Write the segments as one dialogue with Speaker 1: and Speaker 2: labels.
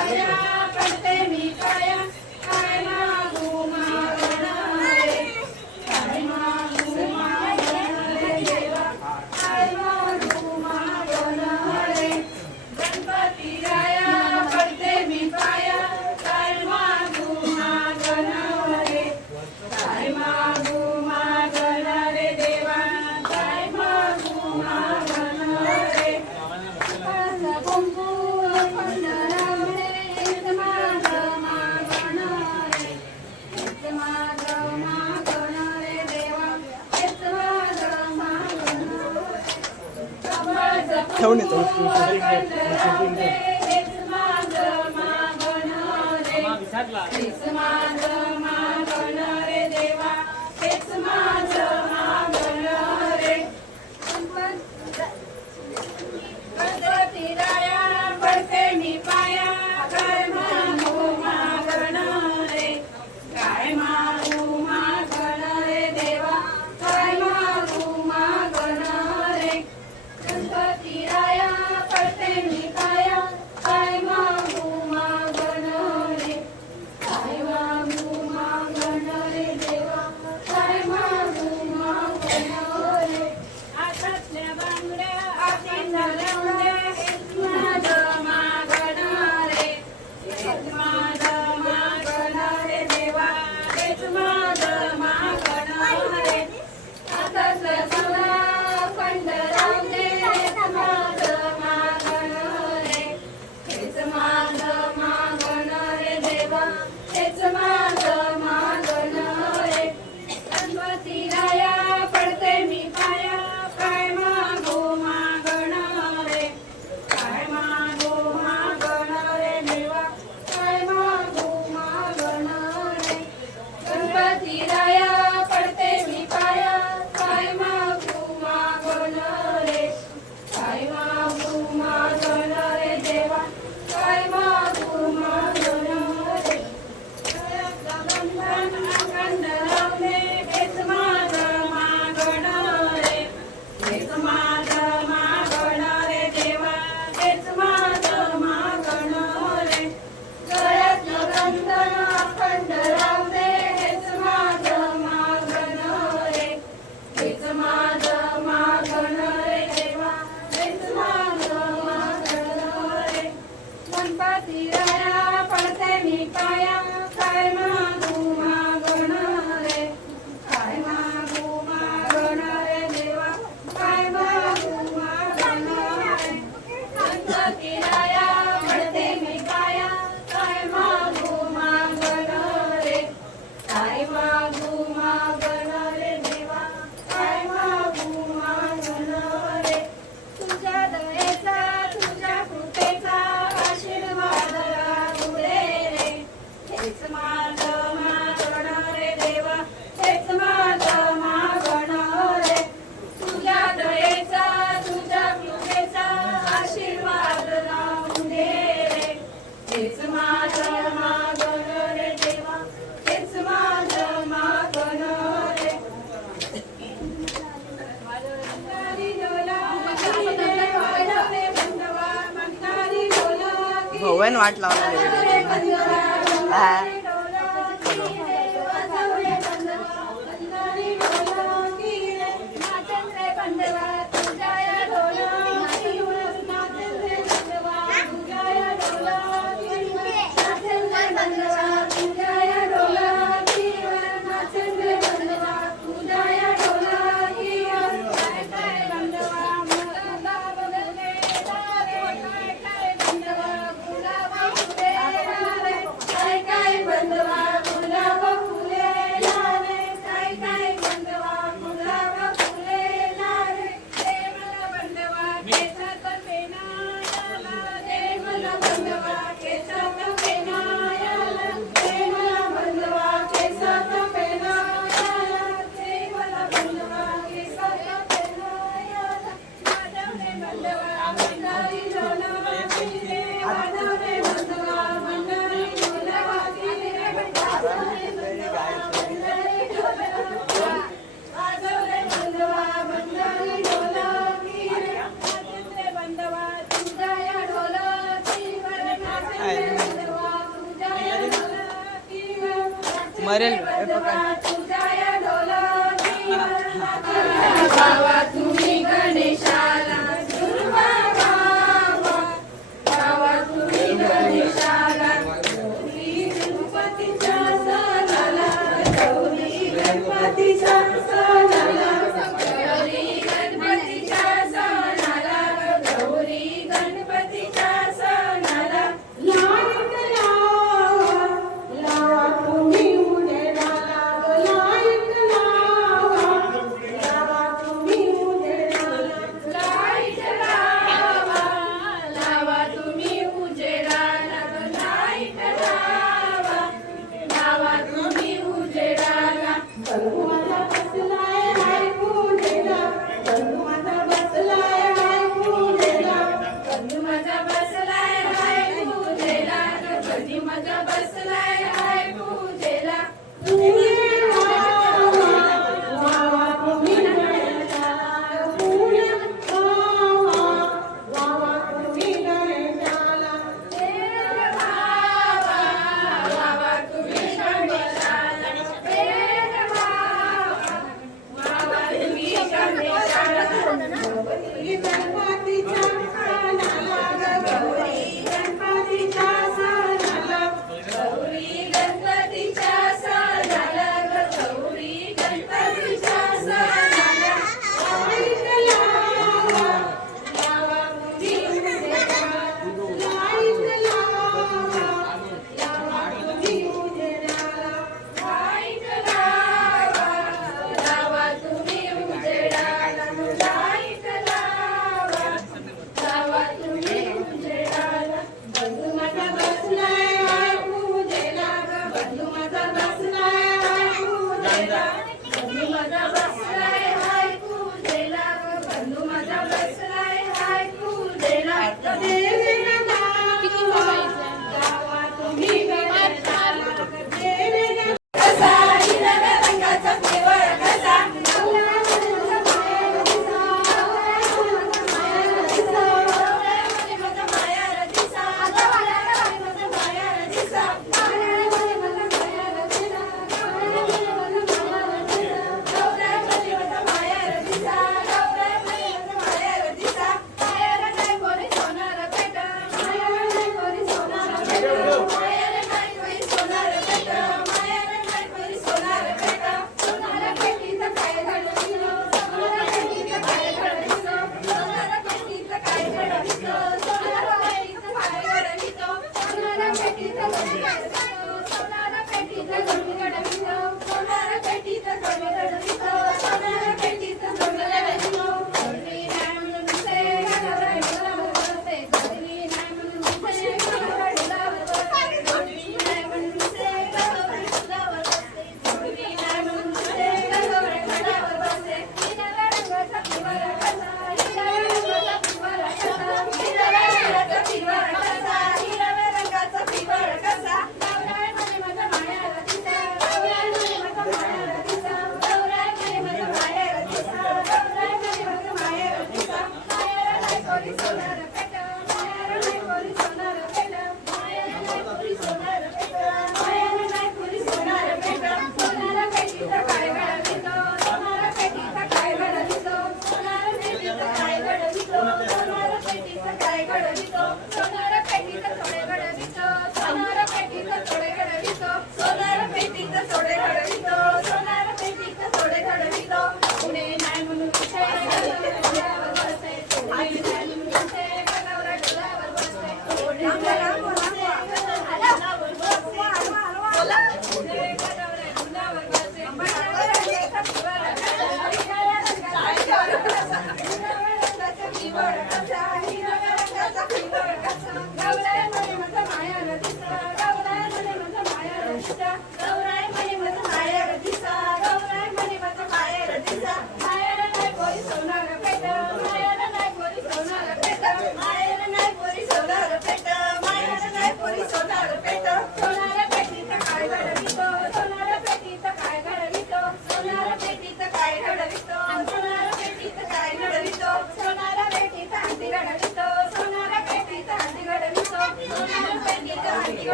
Speaker 1: Hallelujah. अखंड राहू भवन वाट लावलेली मरेल.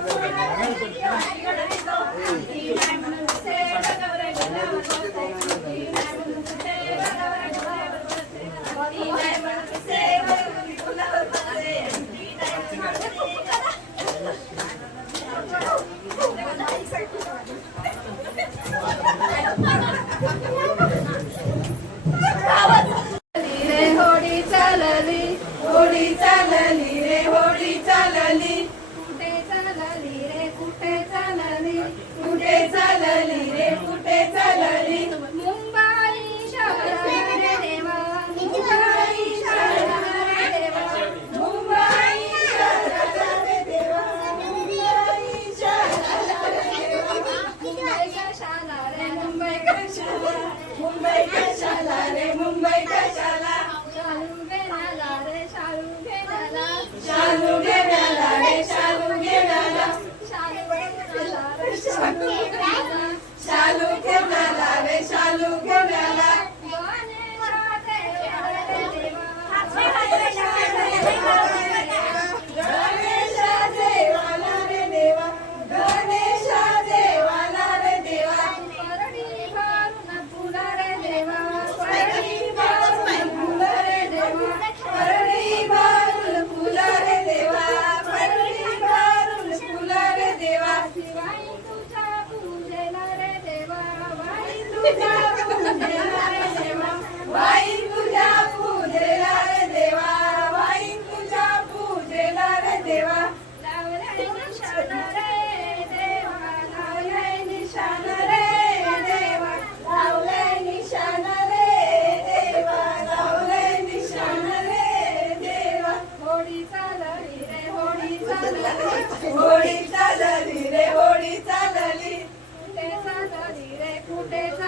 Speaker 1: 何ですか? শালুকে মেলা রে শালুকে মেলা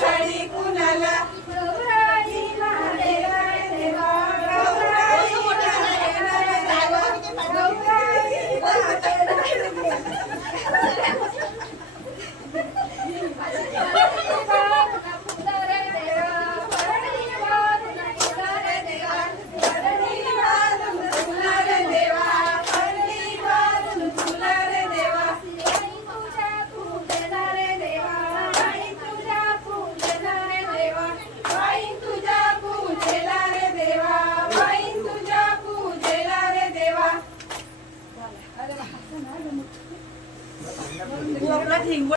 Speaker 1: साडी कुणाला